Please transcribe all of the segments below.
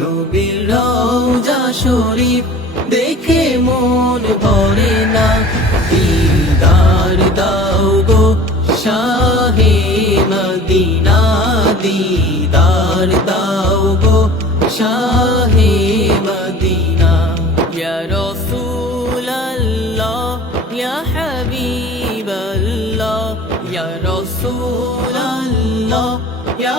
নবীর রওজা শরীফ দেখে মন ভরে না। দিদার দাও গো শাহে মদিনা দিদার দাও গো শাহে মদিনা। ইয়া রাসূলাল্লাহ, ইয়া হাবিবাল্লাহ, ইয়া রাসূলাল্লাহ, ইয়া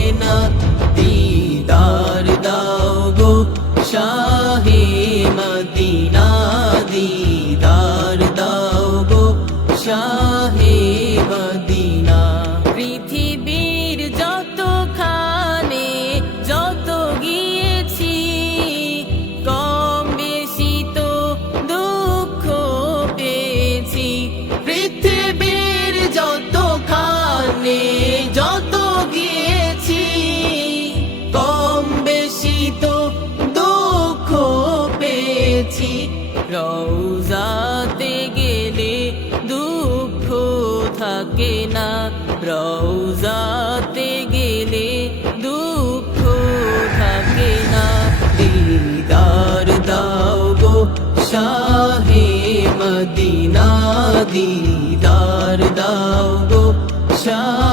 থাকে না? রৌজাতে গেলে দুঃখ থাকে না। দিদার দাও গো শাহে মদিনা, দিদার দাও গো শাহে